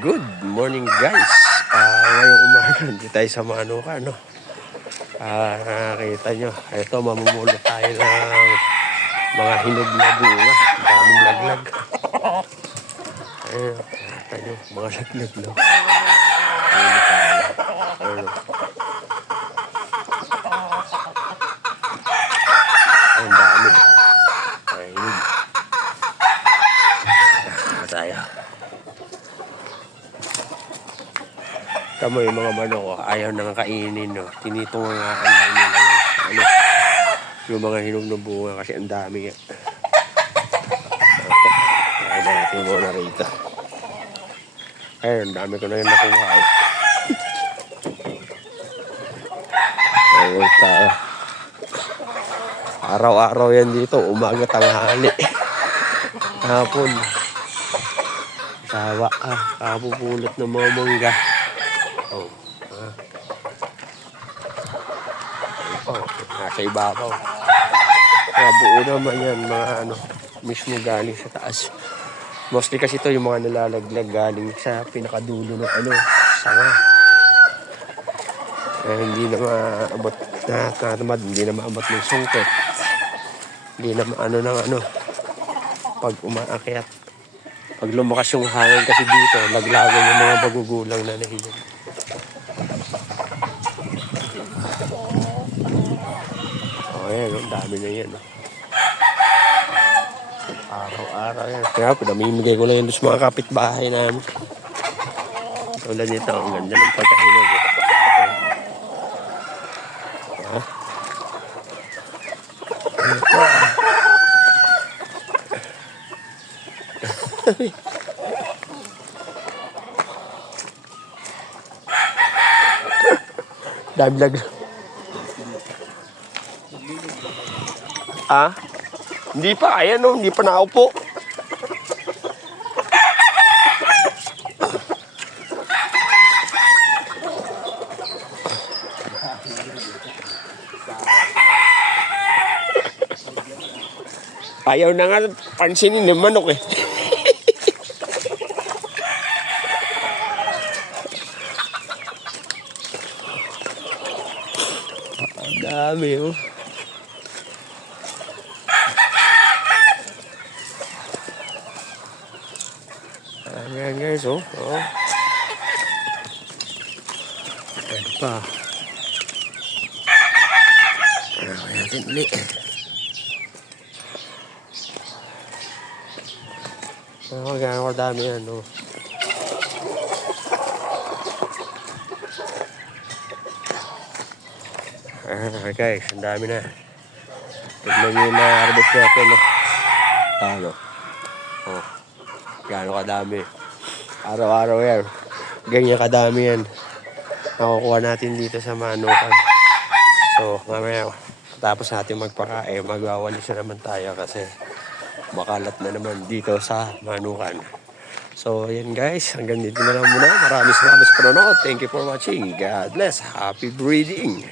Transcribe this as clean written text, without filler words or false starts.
Good morning guys. Ngayong umaga hindi tayo sa Manukan, no? Nakita nyo, ito mamumulot tayo ng mga hinog na bunga. Daming laglag. Ayun, nakita nyo, mga laglag, no? Ayun, ang dami. Ayun. Tayo. Tamo yung mga manok, ayaw nang kainin, no? Tinitungan lang nila yung mga hinog ng bunga kasi ang dami nga. Kaya natin muna rito. Ayun, ang dami ko na yung nakuha eh. Ayun, tao. Araw-araw yan dito, umaga, tanghali. Hapon. Sawa ka, kapupulot ng mga mangga. Oh, ito, nasa ibabaw. Kaya buo naman yan, mga mismo galing sa taas. Mostly kasi ito yung mga nalalaglag galing sa pinakadulo ng sanga. Hindi na maabot na hindi na maabot ng sungkit. Hindi na pag umaakyat. Pag lumakas yung hangin kasi dito, laglagan yung mga bagugulang na nahiyan. Ayan, ang dami na yan. Araw-araw yan. Kaya pinamimigay ko lang yun sa mga kapitbahay namin. Tulad nito, ang ganda ng pagkahinog. Dagdag. Hindi pa. Ayan o. Hindi pa nakaupo. Ayaw na nga pansinin ng manok eh. Ang dami oh. Ayan guys oh. Ayan pa. Kaya natin ulit. Gano'n kadami yan oh. Guys, ang dami na. Tignan nyo na harvest natin no. Oh, gano'n kadami. Araw-araw yan. Ganyan kadami yan. Nakukuha natin dito sa Manukan. So, mamaya, tapos natin magpakain, magwawalis na naman tayo kasi makalat na naman dito sa Manukan. So, yan guys. Hanggang dito na lang muna. Maraming salamat sa panonood. Thank you for watching. God bless. Happy breeding.